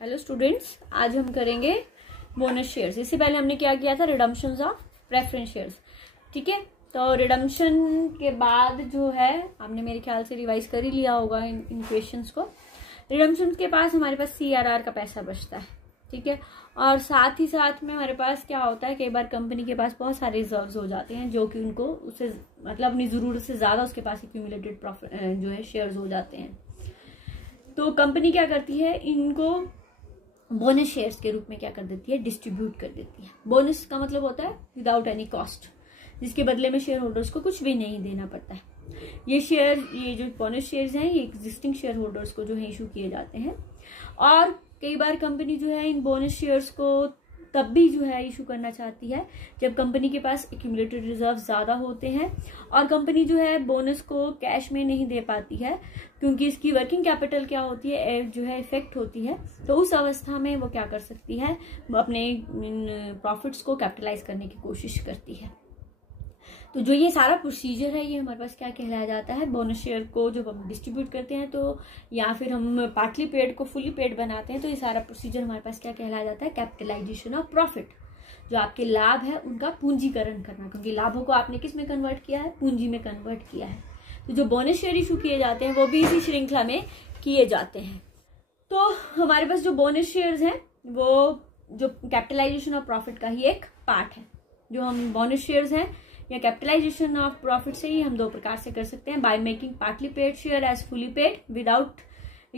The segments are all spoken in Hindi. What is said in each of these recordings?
हेलो स्टूडेंट्स, आज हम करेंगे बोनस शेयर्स। इससे पहले हमने क्या किया था, रिडम्पशंस ऑफ प्रेफरेंस शेयर्स। ठीक है, तो रिडम्पशन के बाद जो है आपने मेरे ख्याल से रिवाइज कर ही लिया होगा इन क्वेश्चंस को। रिडम्पशन के पास हमारे पास CRR का पैसा बचता है। ठीक है, और साथ ही साथ में हमारे पास क्या होता है, कई बार कंपनी के पास बहुत सारे रिजर्व्स हो जाते हैं जो कि उनको उससे मतलब अपनी जरूरत से ज्यादा उसके पास एक्यूमुलेटेड प्रॉफिट जो है शेयर्स हो जाते हैं। तो कंपनी क्या करती है, इनको बोनस शेयर्स के रूप में क्या कर देती है, डिस्ट्रीब्यूट कर देती है। बोनस का मतलब होता है विदाउट एनी कॉस्ट, जिसके बदले में शेयर होल्डर्स को कुछ भी नहीं देना पड़ता है। ये जो बोनस शेयर्स हैं, ये एग्जिस्टिंग शेयर होल्डर्स को जो है इशू किए जाते हैं। और कई बार कंपनी जो है इन बोनस शेयर्स को तब भी जो है इशू करना चाहती है जब कंपनी के पास एक्यूमुलेटेड रिजर्व ज्यादा होते हैं और कंपनी जो है बोनस को कैश में नहीं दे पाती है, क्योंकि इसकी वर्किंग कैपिटल क्या होती है, जो है इफेक्ट होती है। तो उस अवस्था में वो क्या कर सकती है, वो अपने इन प्रॉफिट्स को कैपिटलाइज करने की कोशिश करती है। तो जो ये सारा प्रोसीजर है, ये हमारे पास क्या कहलाया जाता है, बोनस शेयर को जब हम डिस्ट्रीब्यूट करते हैं तो या फिर हम पार्टली पेड को फुली पेड बनाते हैं, तो ये सारा प्रोसीजर हमारे पास क्या कहलाया जाता है, कैपिटलाइजेशन ऑफ प्रॉफिट। जो आपके लाभ है उनका पूंजीकरण करना, क्योंकि लाभों को आपने किस में कन्वर्ट किया है, पूंजी में कन्वर्ट किया है। तो जो बोनस शेयर इशू किए जाते हैं वो भी इसी श्रृंखला में किए जाते हैं। तो हमारे पास जो बोनस शेयर्स हैं वो जो कैपिटलाइजेशन ऑफ प्रॉफिट का ही एक पार्ट है। जो हम बोनस शेयर्स हैं या कैपिटलाइजेशन ऑफ प्रॉफिट से ही हम दो प्रकार से कर सकते हैं, by making partly paid share as fully paid without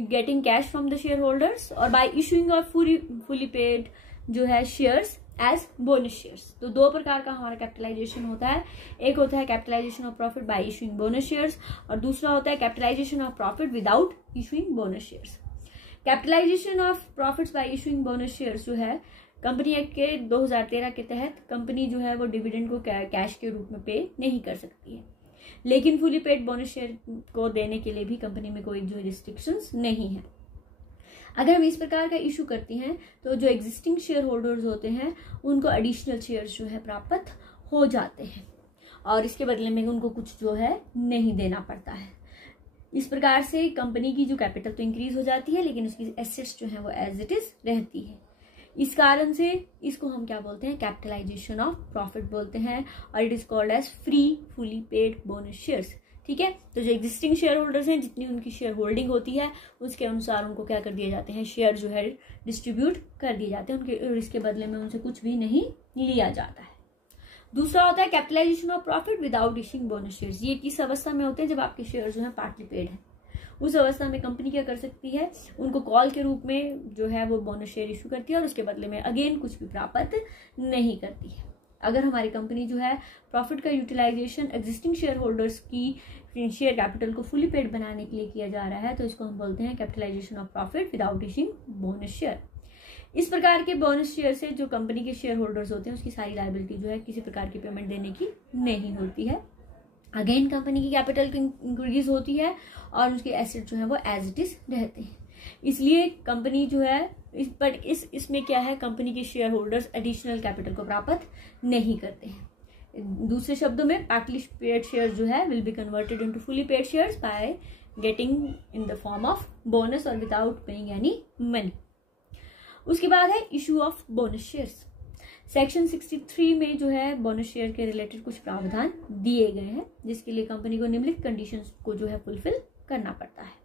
getting cash from the shareholders, और by issuing of fully paid जो है शेयर्स एज बोनस शेयर्स। तो दो प्रकार का हमारा कैपिटलाइजेशन होता है। एक होता है capitalisation of profit by issuing bonus shares, और दूसरा होता है capitalisation of profit without issuing bonus shares. Capitalisation of profits by issuing bonus shares जो है कंपनी एक्ट के 2013 के तहत कंपनी जो है वो डिविडेंड को कैश के रूप में पे नहीं कर सकती है, लेकिन फुली पेड बोनस शेयर को देने के लिए भी कंपनी में कोई जो रिस्ट्रिक्शंस नहीं है। अगर हम इस प्रकार का इशू करती हैं तो जो एग्जिस्टिंग शेयर होल्डर्स होते हैं उनको एडिशनल शेयर्स जो है प्राप्त हो जाते हैं और इसके बदले में उनको कुछ जो है नहीं देना पड़ता है। इस प्रकार से कंपनी की जो कैपिटल तो इंक्रीज हो जाती है, लेकिन उसकी एसेट्स जो है वो एज इट इज रहती है। इस कारण से इसको हम क्या बोलते हैं, कैपिटलाइजेशन ऑफ प्रॉफिट बोलते हैं, और it is called as free fully paid bonus shares. ठीक है, तो जो एग्जिस्टिंग शेयर होल्डर्स हैं, जितनी उनकी शेयर होल्डिंग होती है उसके अनुसार उनको क्या कर दिए जाते हैं, शेयर जो है डिस्ट्रीब्यूट कर दिए जाते हैं उनके, और इसके बदले में उनसे कुछ भी नहीं लिया जाता है। दूसरा होता है capitalisation of profit without issuing bonus shares. ये किस अवस्था में होते हैं, जब आपके शेयर जो है पार्टली पेड है। उस अवस्था में कंपनी क्या कर सकती है, उनको कॉल के रूप में जो है वो बोनस शेयर इशू करती है और उसके बदले में अगेन कुछ भी प्राप्त नहीं करती है। अगर हमारी कंपनी जो है प्रॉफिट का यूटिलाइजेशन एग्जिस्टिंग शेयर होल्डर्स की शेयर कैपिटल को फुली पेड बनाने के लिए किया जा रहा है, तो इसको हम बोलते हैं capitalisation of profit without issuing bonus share. इस प्रकार के बोनस शेयर से जो कंपनी के शेयर होल्डर्स होते हैं उसकी सारी लायबिलिटी जो है किसी प्रकार की पेमेंट देने की नहीं होती है। अगेन कंपनी की कैपिटल इंक्रीज होती है और उसके एसेट जो है वो एज इट इज रहते हैं। इसलिए कंपनी जो है इसमें क्या है, कंपनी के शेयर होल्डर्स एडिशनल कैपिटल को प्राप्त नहीं करते हैं। दूसरे शब्दों में पार्टली पेड शेयर जो है will be converted into fully paid shares by getting in the form of bonus और विदाउट पेइंग एनी मनी। उसके बाद है issue of bonus shares. Section 63 में जो है बोनस शेयर के रिलेटेड कुछ प्रावधान दिए गए हैं, जिसके लिए कंपनी को निम्नलिखित कंडीशंस को जो है फुलफिल करना पड़ता है।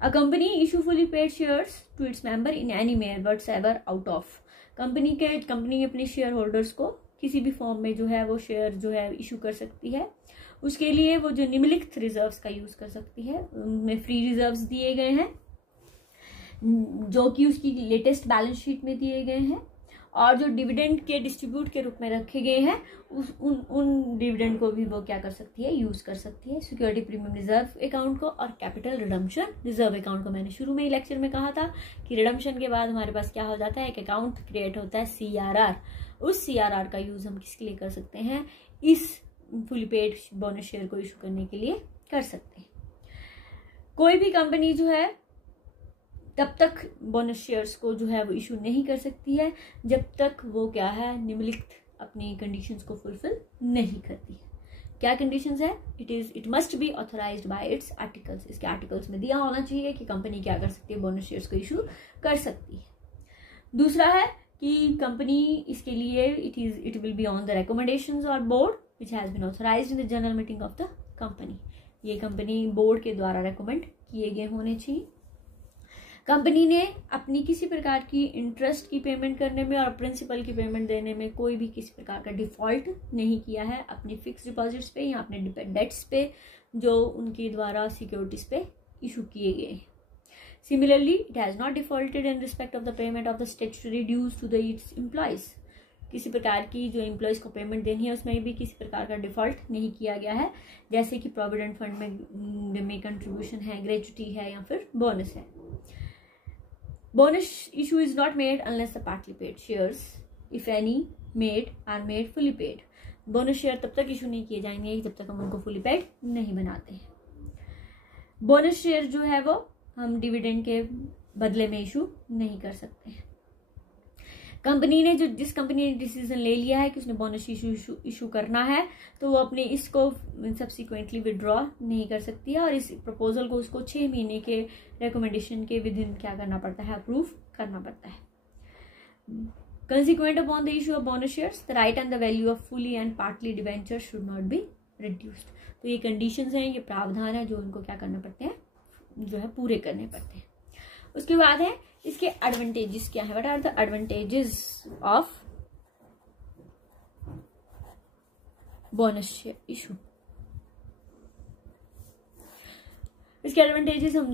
A company issue fully paid shares to its member in any manner whatever out of. Company अपने शेयर होल्डर्स को किसी भी फॉर्म में जो है वो शेयर जो है इशू कर सकती है। उसके लिए वो जो निम्नलिखित रिजर्व्स का यूज कर सकती है, उनमें फ्री रिजर्व्स दिए गए हैं जो कि उसकी लेटेस्ट बैलेंस शीट में दिए गए हैं, और जो डिविडेंड के डिस्ट्रीब्यूट के रूप में रखे गए हैं उन डिविडेंड को भी वो क्या कर सकती है, यूज कर सकती है। सिक्योरिटी प्रीमियम रिजर्व अकाउंट को और कैपिटल रिडम्पशन रिजर्व अकाउंट को। मैंने शुरू में ही लेक्चर में कहा था कि रिडम्पशन के बाद हमारे पास क्या हो जाता है, एक अकाउंट क्रिएट होता है CRR। उस CRR का यूज हम किसके लिए कर सकते हैं, इस फुली पेड बोनस शेयर को इशू करने के लिए कर सकते हैं। कोई भी कंपनी जो है तब तक बोनस शेयर्स को जो है वो इशू नहीं कर सकती है जब तक वो क्या है, निम्नलिखित अपनी कंडीशंस को फुलफिल नहीं करती है। क्या कंडीशंस है, it must be authorised bye it's articles, इसके आर्टिकल्स में दिया होना चाहिए कि कंपनी क्या कर सकती है, बोनस शेयर्स को इशू कर सकती है। दूसरा है कि कंपनी इसके लिए it will be on the recommendations और board which has been authorised in the general meeting of the company, ये कंपनी बोर्ड के द्वारा रेकमेंड किए गए होने चाहिए। कंपनी ने अपनी किसी प्रकार की इंटरेस्ट की पेमेंट करने में और प्रिंसिपल की पेमेंट देने में कोई भी किसी प्रकार का डिफॉल्ट नहीं किया है अपनी फिक्स डिपॉजिट्स पे या अपने डेट्स पे जो उनके द्वारा सिक्योरिटीज पे इशू किए गए हैं। Similarly it has not defaulted in respect of the payment of the statutory dues to the its employees, किसी प्रकार की जो एम्प्लॉयज को पेमेंट देनी है उसमें भी किसी प्रकार का डिफॉल्ट नहीं किया गया है, जैसे कि प्रोविडेंट फंड में कंट्रीब्यूशन है, ग्रेजुटी है या फिर बोनस है। Bonus issue is not made unless the partly paid shares, if any, are made fully paid. Bonus share तब तक इशू नहीं किए जाएंगे जब तक हम उनको फुली पेड नहीं बनाते हैं। बोनस शेयर जो है वो हम डिविडेंड के बदले में इशू नहीं कर सकते हैं। कंपनी ने जिस कंपनी ने डिसीजन ले लिया है कि उसने बोनस इशू करना है तो वो अपने इसको सब्सिक्वेंटली विड्रॉ नहीं कर सकती है और इस प्रपोजल को उसको 6 महीने के रिकमेंडेशन के विद इन क्या करना पड़ता है, अप्रूव करना पड़ता है। Consequent upon the issue of bonus shares the right and the value of fully and partly debenture should not be reduced. तो ये कंडीशंस हैं, ये प्रावधान है जो उनको क्या करना पड़ते हैं, जो है पूरे करने पड़ते हैं। उसके बाद है इसके एडवांटेजेस क्या है, what are the advantages of bonus share issue. इसके एडवांटेजेस हम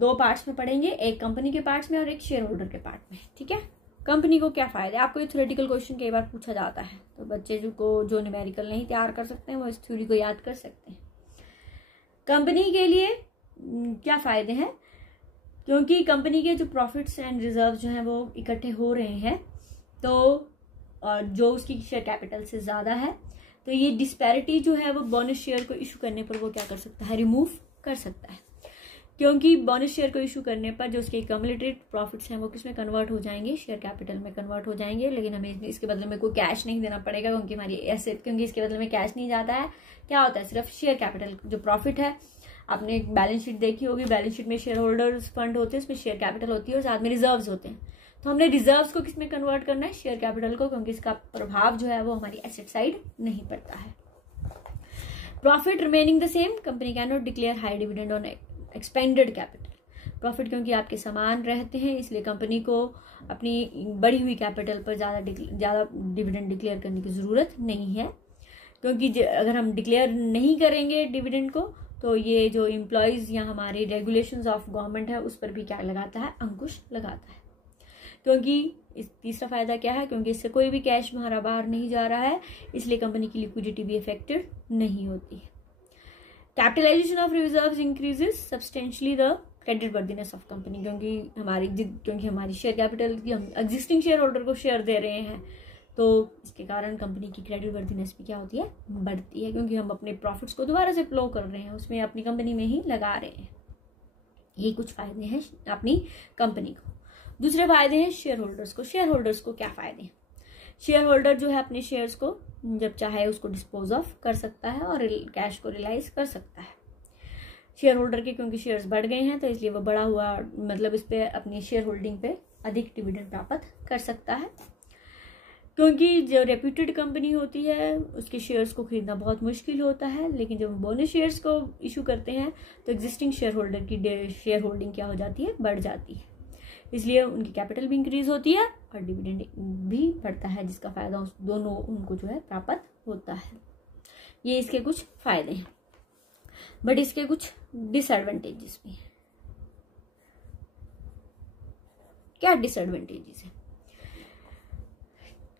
2 पार्ट्स में पढ़ेंगे, एक कंपनी के पार्ट्स में और एक शेयर होल्डर के पार्ट में, ठीक है। कंपनी को क्या फायदा है, आपको ये थ्योरेटिकल क्वेश्चन कई बार पूछा जाता है, तो बच्चे जो न्यूमेरिकल नहीं तैयार कर सकते हैं वो इस थ्योरी को याद कर सकते हैं। कंपनी के लिए क्या फायदे हैं, क्योंकि कंपनी के जो प्रॉफिट्स एंड रिजर्व जो हैं वो इकट्ठे हो रहे हैं तो और जो उसकी शेयर कैपिटल से ज़्यादा है तो ये डिस्पैरिटी जो है वो बोनस शेयर को इशू करने पर वो क्या कर सकता है, रिमूव कर सकता है। क्योंकि बोनस शेयर को इशू करने पर जो उसके कम्युलेटेड प्रॉफिट्स हैं वो किसमें कन्वर्ट हो जाएंगे, शेयर कैपिटल में कन्वर्ट हो जाएंगे, लेकिन हमें इसके बदले में कोई कैश नहीं देना पड़ेगा क्योंकि हमारी एसेट, क्योंकि इसके बदले में कैश नहीं जाता है। क्या होता है, सिर्फ शेयर कैपिटल जो प्रॉफिट है, आपने बैलेंस शीट देखी होगी, बैलेंस शीट में शेयर होल्डर्स फंड होते हैं, उसमें शेयर कैपिटल होती है और साथ में रिजर्व्स होते हैं। तो हमने रिजर्व्स को किसमें कन्वर्ट करना है, शेयर कैपिटल को, क्योंकि इसका प्रभाव जो है वो हमारी एसेट साइड नहीं पड़ता है। Profit remaining the same, company can not declare high dividend on expanded capital. Profit क्योंकि आपके समान रहते हैं इसलिए कंपनी को अपनी बढ़ी हुई कैपिटल पर ज़्यादा डिविडेंड डिक्लेयर करने की ज़रूरत नहीं है, क्योंकि अगर हम डिक्लेयर नहीं करेंगे डिविडेंड को तो ये जो एम्प्लॉयज़ या हमारी रेगुलेशंस ऑफ गवर्नमेंट है उस पर भी क्या लगाता है, अंकुश लगाता है। क्योंकि इस तीसरा फायदा क्या है, क्योंकि इससे कोई भी कैश हमारा बाहर नहीं जा रहा है इसलिए कंपनी की लिक्विडिटी भी अफेक्टेड नहीं होती है। Capitalisation of reserves increases substantially the credit worthiness of company, क्योंकि हमारी शेयर कैपिटल की हम एग्जिस्टिंग शेयर होल्डर को शेयर दे रहे हैं तो इसके कारण कंपनी की क्रेडिट वर्दीनेस भी क्या होती है, बढ़ती है, क्योंकि हम अपने प्रॉफिट्स को दोबारा से फ्लो कर रहे हैं, उसमें अपनी कंपनी में ही लगा रहे हैं। ये कुछ फायदे हैं अपनी कंपनी को। दूसरे फायदे हैं शेयर होल्डर्स को। शेयर होल्डर्स को क्या फायदे हैं, शेयर होल्डर जो है अपने शेयर्स को जब चाहे उसको डिस्पोज ऑफ कर सकता है और कैश को रियलाइज कर सकता है। शेयर होल्डर के क्योंकि शेयर्स बढ़ गए हैं तो इसलिए वो बढ़ा हुआ मतलब इस पे अपनी शेयर होल्डिंग पे अधिक डिविडेंड प्राप्त कर सकता है। क्योंकि जो रेप्यूटेड कंपनी होती है उसके शेयर्स को खरीदना बहुत मुश्किल होता है, लेकिन जब हम बोनस शेयर्स को इशू करते हैं तो एग्जिस्टिंग शेयर होल्डर की शेयर होल्डिंग क्या हो जाती है, बढ़ जाती है, इसलिए उनकी कैपिटल भी इंक्रीज होती है और डिविडेंड भी बढ़ता है, जिसका फायदा उस दोनों उनको जो है प्राप्त होता है। ये इसके कुछ फायदे हैं, बट इसके कुछ डिसएडवांटेजेस भी हैं। क्या डिसएडवांटेजेस है,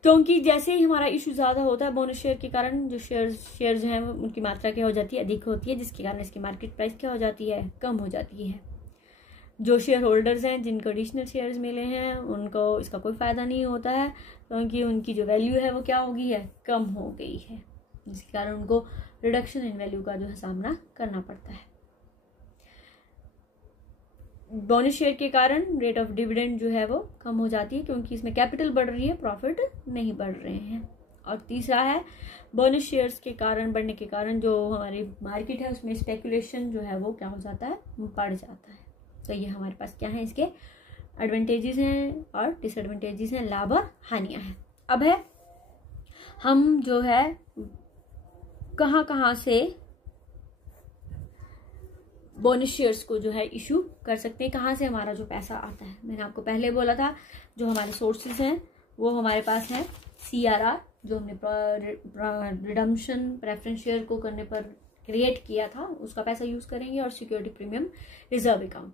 क्योंकि जैसे ही हमारा इशू ज्यादा होता है बोनस शेयर के कारण जो शेयर जो है उनकी मात्रा क्या हो जाती है, अधिक होती है, जिसके कारण इसकी मार्केट प्राइस क्या हो जाती है, कम हो जाती है। जो शेयर होल्डर्स हैं जिनको एडिशनल शेयर्स मिले हैं उनको इसका कोई फायदा नहीं होता है, क्योंकि उनकी जो वैल्यू है वो क्या हो गई है, कम हो गई है, जिसके कारण उनको रिडक्शन इन वैल्यू का जो है सामना करना पड़ता है। बोनस शेयर के कारण रेट ऑफ डिविडेंड जो है वो कम हो जाती है, क्योंकि इसमें कैपिटल बढ़ रही है, प्रॉफिट नहीं बढ़ रहे हैं। और तीसरा है बोनस शेयर्स के कारण बढ़ने के कारण जो हमारी मार्केट है उसमें स्पेकुलेशन जो है वो क्या हो जाता है, बढ़ जाता है। तो ये हमारे पास क्या है, इसके एडवांटेजेस हैं और डिसएडवांटेजेस हैं, लाभ और हानियां हैं। अब है हम जो है कहाँ से बोनस शेयर्स को जो है इशू कर सकते हैं, कहाँ से हमारा जो पैसा आता है। मैंने आपको पहले बोला था जो हमारे सोर्सेज हैं वो हमारे पास है CRR, जो हमने रिडम्पशन प्रेफरेंस शेयर को करने पर क्रिएट किया था, उसका पैसा यूज करेंगे, और सिक्योरिटी प्रीमियम रिजर्व अकाउंट।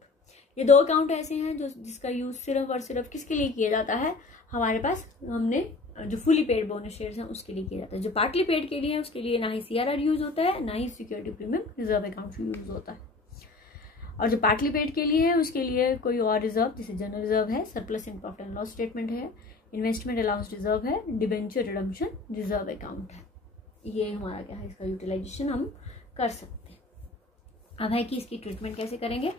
ये 2 अकाउंट ऐसे हैं जो जिसका यूज सिर्फ और सिर्फ किसके लिए किया जाता है, हमारे पास हमने जो फुली पेड बोनस शेयर्स हैं उसके लिए किया जाता है। जो पार्टली पेड के लिए है उसके लिए ना ही CRR यूज होता है, ना ही security premium reserve account use होता है। और जो पार्टली पेड के लिए है उसके लिए कोई और रिजर्व, जैसे जनरल रिजर्व है, surplus in profit and loss statement है, इन्वेस्टमेंट अलाउंस रिजर्व है, डिबेंचर रिडम्पशन रिजर्व अकाउंट है। ये हमारा क्या है, इसका यूटिलाइजेशन हम कर सकते हैं। अब है कि इसकी ट्रीटमेंट कैसे करेंगे।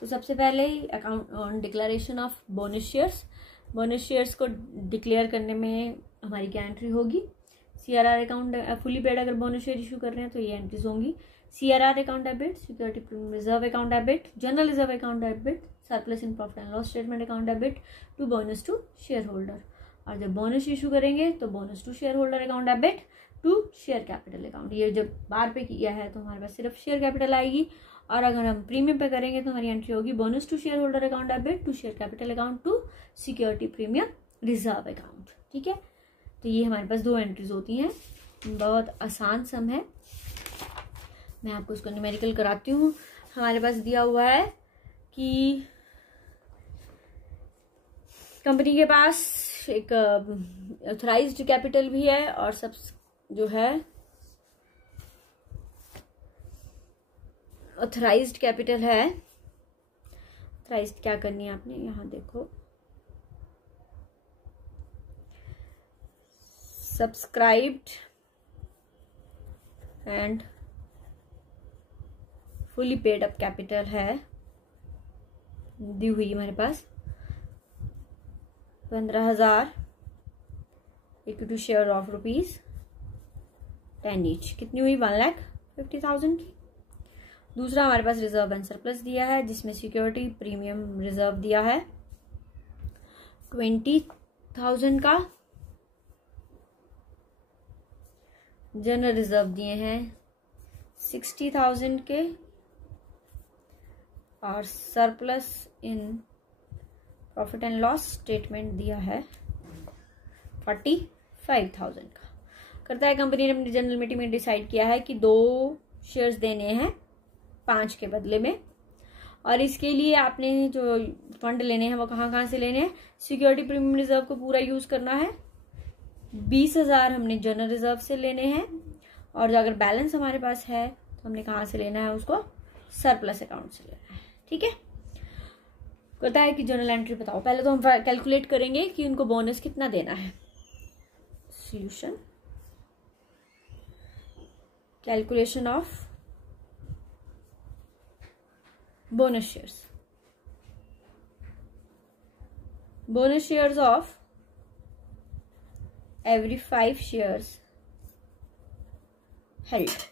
तो सबसे पहले account on declaration of bonus shares, bonus shares को डिक्लेयर करने में हमारी क्या एंट्री होगी, CRR अकाउंट फुली पेड अगर बोनस शेयर इशू कर रहे हैं तो ये एंट्रीज होंगी, CRR account debit, security premium reserve account debit, general reserve account debit, surplus in profit and loss statement account debit to bonus to share holder. और जब बोनस इशू करेंगे तो bonus to share holder account debit to share capital account. ये जब बार पे किया है तो हमारे पास सिर्फ शेयर कैपिटल आएगी, और अगर हम प्रीमियम पे करेंगे तो हमारी एंट्री होगी bonus to share holder account debit to share capital account to security premium reserve account. ठीक है, तो ये हमारे पास 2 एंट्रीज होती हैं। बहुत आसान सम है, मैं आपको इसको न्यूमेरिकल कराती हूँ। हमारे पास दिया हुआ है कि कंपनी के पास एक ऑथराइज्ड कैपिटल भी है और सब जो है ऑथराइज्ड कैपिटल है। ऑथराइज्ड क्या करनी है आपने, यहाँ देखो, subscribed and fully paid up capital है दी हुई हमारे पास 15,000 इक्विटी शेयर ऑफ ₹10 ईच, कितनी हुई 1,50,000 की। दूसरा हमारे पास रिजर्व एंड सरप्लस दिया है जिसमें सिक्योरिटी प्रीमियम रिजर्व दिया है 20,000 का, जनरल रिजर्व दिए हैं 60,000 के, और surplus in profit and loss statement दिया है 45,000 का। करता है कंपनी ने अपनी जनरल मीटिंग में डिसाइड किया है कि 2 शेयर्स देने हैं 5 के बदले में, और इसके लिए आपने जो फंड लेने हैं वो कहाँ से लेने हैं, सिक्योरिटी प्रीमियम रिजर्व को पूरा यूज करना है, 20,000 हमने जनरल रिजर्व से लेने हैं, और जो अगर बैलेंस हमारे पास है तो हमने कहाँ से लेना है, उसको सरप्लस अकाउंट से लेना है। ठीक है, कहता है कि जर्नल एंट्री बताओ। पहले तो हम कैलकुलेट करेंगे कि उनको बोनस कितना देना है। Solution, calculation of bonus shares, bonus shares of every 5 shares held,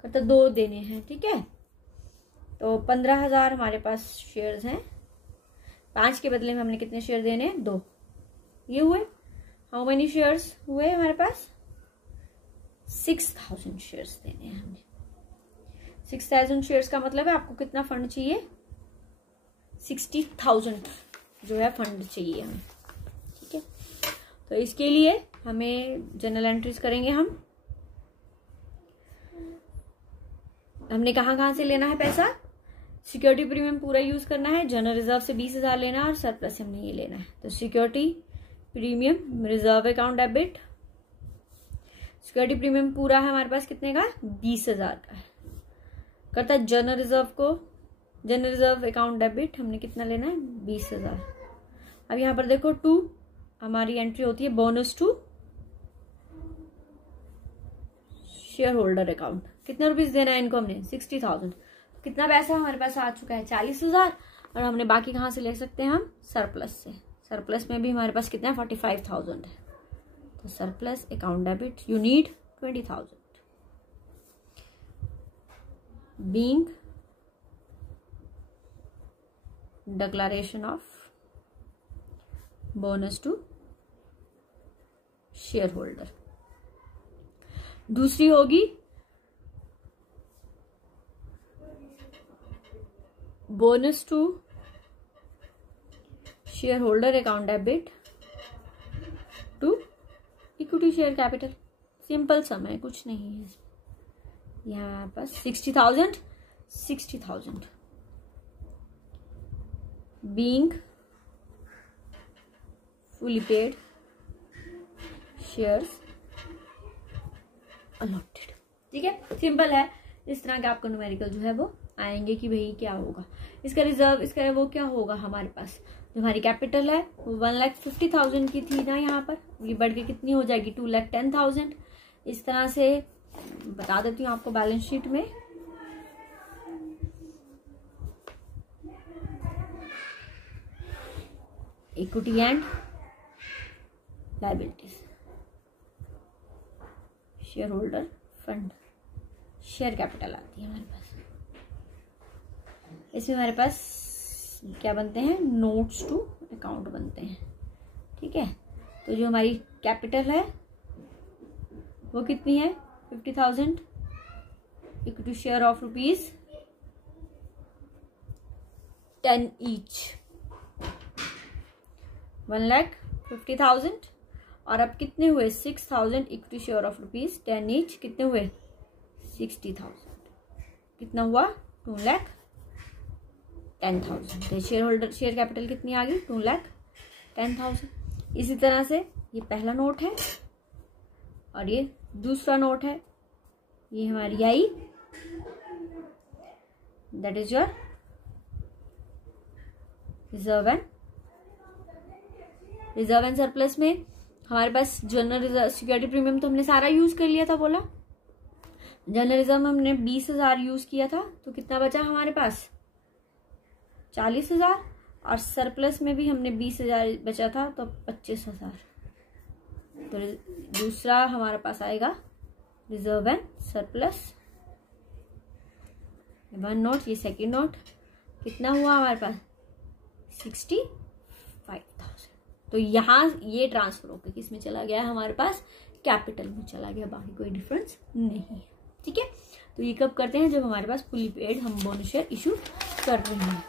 कहता 2 देने हैं। ठीक है, तो 15,000 हमारे पास शेयर्स हैं, 5 के बदले में हमने कितने शेयर देने हैं, 2। ये हुए हाउ मेनी शेयर्स हुए हमारे पास, 6,000 शेयर्स देने हैं हमने। 6,000 शेयर्स का मतलब है आपको कितना फंड चाहिए, 60,000 जो है फंड चाहिए हमें। ठीक है, तो इसके लिए हमें जनरल एंट्रीज करेंगे। हमने कहाँ से लेना है पैसा, सिक्योरिटी प्रीमियम पूरा यूज करना है, जनरल रिजर्व से 20,000 लेना है, और सरप्लस हमने ये लेना है। तो security premium reserve account debit, security premium पूरा है हमारे पास कितने का, 20,000 का है। कहता है जनरल रिजर्व को, जनरल रिजर्व अकाउंट डेबिट हमने कितना लेना है, 20,000। अब यहाँ पर देखो 2 हमारी एंट्री होती है bonus to share holder account. कितने रुपीज देना है इनको हमने, 60,000। कितना पैसा हमारे पास आ चुका है, 40,000, और हमने बाकी कहाँ से ले सकते हैं हम, सरप्लस से। सरप्लस में भी हमारे पास कितना है, 45,000 है। तो surplus account debit you need 20,000 being declaration of bonus to share holder. दूसरी होगी bonus to share holder account debit to equity share capital. Simple sum है, कुछ नहीं है। यहाँ पर 60,000 being fully paid shares allotted. ठीक है, सिंपल है। इस तरह के आपको न्यूमेरिकल जो है वो आएंगे कि भाई क्या होगा इसका रिजर्व, इसका वो क्या होगा। हमारे पास जो हमारी कैपिटल है वो 1,50,000 की थी ना, यहाँ पर ये बढ़ के कितनी हो जाएगी 2,10,000। इस तरह से बता देती हूँ आपको बैलेंस शीट में। Equity and liabilities, share holder fund, share capital आती है हमारे पास। इसमें हमारे पास क्या बनते हैं, नोट्स टू अकाउंट बनते हैं। ठीक है, तो जो हमारी कैपिटल है वो कितनी है 50,000, इक्विटी शेयर ऑफ ₹10 ईच, 1,50,000। और अब कितने हुए 6,000 इक्विटी शेयर ऑफ ₹10 ईच, कितने हुए 60,000। कितना हुआ 2,10,000। शेयर होल्डर शेयर कैपिटल कितनी आ गई 2,10,000। इसी तरह से ये पहला नोट है और ये दूसरा नोट है। ये हमारी आई, that is your reserve and surplus में हमारे पास जनरल रिजर्व सिक्योरिटी प्रीमियम तो हमने सारा यूज कर लिया था। बोला जनरल रिजर्व में हमने 20,000 यूज किया था, तो कितना बचा हमारे पास 40,000। और सरप्लस में भी हमने 20,000 बचा था, तो 25,000। तो दूसरा हमारे पास आएगा रिजर्व एंड सरप्लस। 1 नोट, ये सेकेंड नोट, कितना हुआ हमारे पास 65,000। तो यहाँ ये ट्रांसफर होकर किसमें चला गया, हमारे पास कैपिटल में चला गया, बाकी कोई डिफरेंस नहीं है। ठीक है, तो ये कब करते हैं, जब हमारे पास फुली पेड हम बोनस शेयर इशू कर रहे हैं।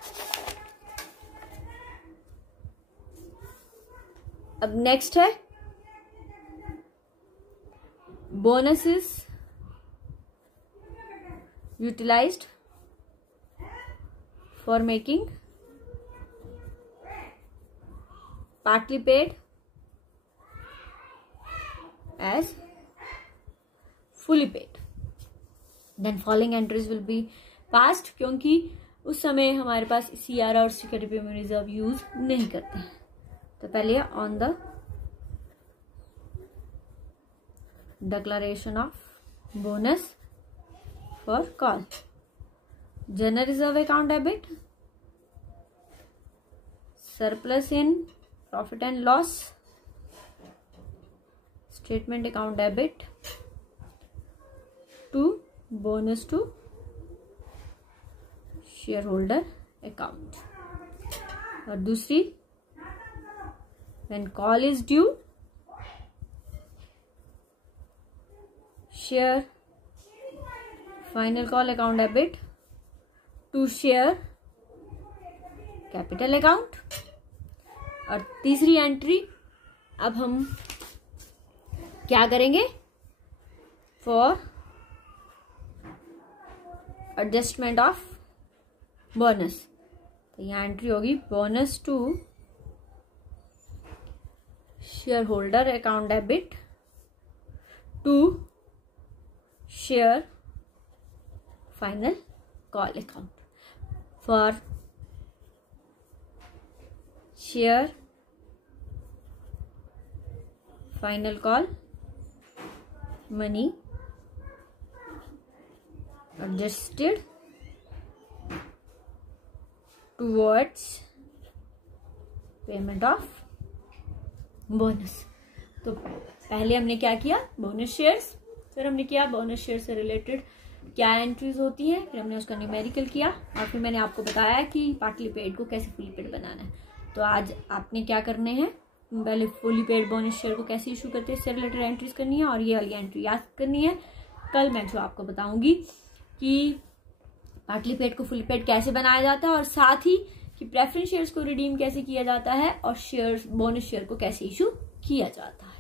अब नेक्स्ट है bonus is utilised for making partly paid as fully paid, then following entries will be passed, क्योंकि उस समय हमारे पास CR और सिक्योरिटी प्रीमियम रिजर्व यूज नहीं करते हैं। तो पहले on the declaration of bonus for call, general reserve account debit, surplus in profit and loss statement account debit to bonus to share holder account. और दूसरी when call is due, share final call account debit to share capital account. और तीसरी एंट्री अब हम क्या करेंगे, फॉर एडजस्टमेंट ऑफ बोनस। तो यहाँ एंट्री होगी bonus to share holder account debit to share final call account for share final call money adjusted towards payment of bonus. तो पहले हमने क्या किया, बोनस शेयर्स, फिर हमने किया बोनस शेयर से रिलेटेड क्या एंट्रीज होती हैं, फिर हमने उसका न्यूमेरिकल किया, और फिर मैंने आपको बताया कि पार्टली पेड को कैसे फुली पेड बनाना है। तो आज आपने क्या करने हैं, पहले फुली पेड बोनस शेयर को कैसे इशू करते हैं इससे रिलेटेड एंट्रीज करनी है, और ये वाली एंट्री याद करनी है। कल मैं जो आपको बताऊंगी कि पार्टली पेड को फुली पेड कैसे बनाया जाता है, और साथ ही कि प्रेफरेंस शेयर्स को रिडीम कैसे किया जाता है, और शेयर्स बोनस शेयर को कैसे इशू किया जाता है।